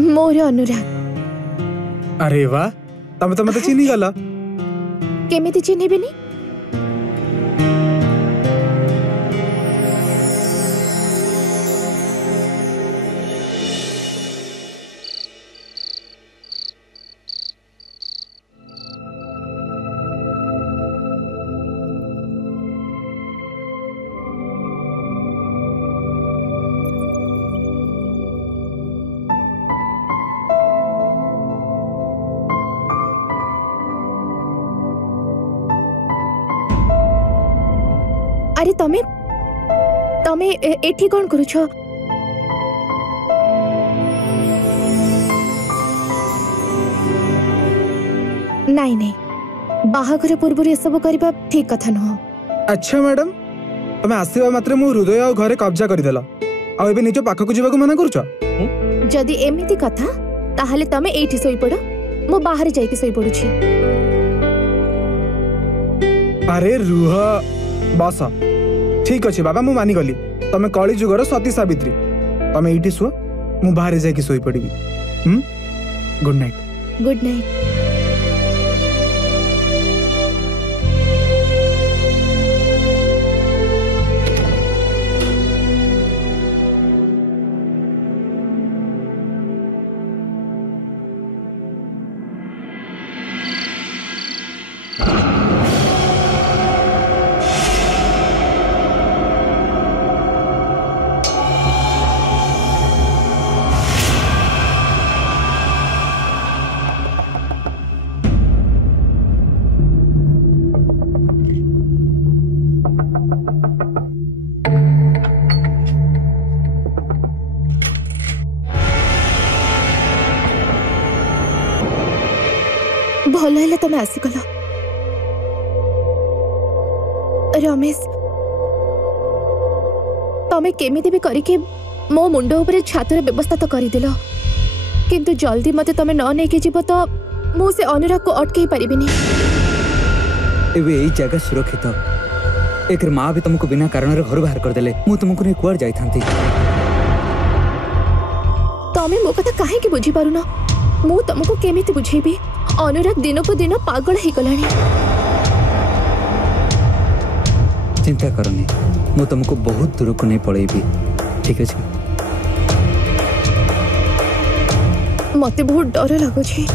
मोर अनुराग। अरे वाह तमे तो मते चिन्ही गला। केमिति चिन्हिबिनी? अरे तमे तमे एठी कोन करूछ? नहीं नहीं बाहाघर पूर्व ये सब करबा ठीक कथा न। अच्छा मैडम तमे आसीबा मात्रे मो हृदय आ घरे कब्जा कर देला आ एबे निजो पाखा को जीवा को मना करूछ? जदी एमिति कथा ताहाले तमे एठी सोई पड़ो, मो बाहर जाईके सोई पड़ुछि। अरे रुह बस ठीक अच्छे बाबा मु मानी गली तमे कली जुगर सती सावित्री तमे एठी सुओ मु बाहर जाईके सोई पड़िबी। Good night. Good night. भल है तमे आसीगल। रमेश तमे केमिति भी करके मो मुंड ऊपर छातर व्यवस्था तो करदेल, किंतु जल्दी मते तमे न नेके जीव तो मु से अनुराग को अटकई परिबिनी। एबे एई जगह सुरक्षित एक माँ भी तुमको बिना कारण रे घर बाहर कर देले मु तुमको ने कुआर जाई थांती। तमे मो कथा काहे के बुझी पारुना? मु तुमको केमिति बुझेबी? अनुराग दिन को दिन पागल ही गलानी। चिंता करनी मु तुमको बहुत दूर को नहीं पड़ेबी ठीक है? मते बहुत डर लगुछि।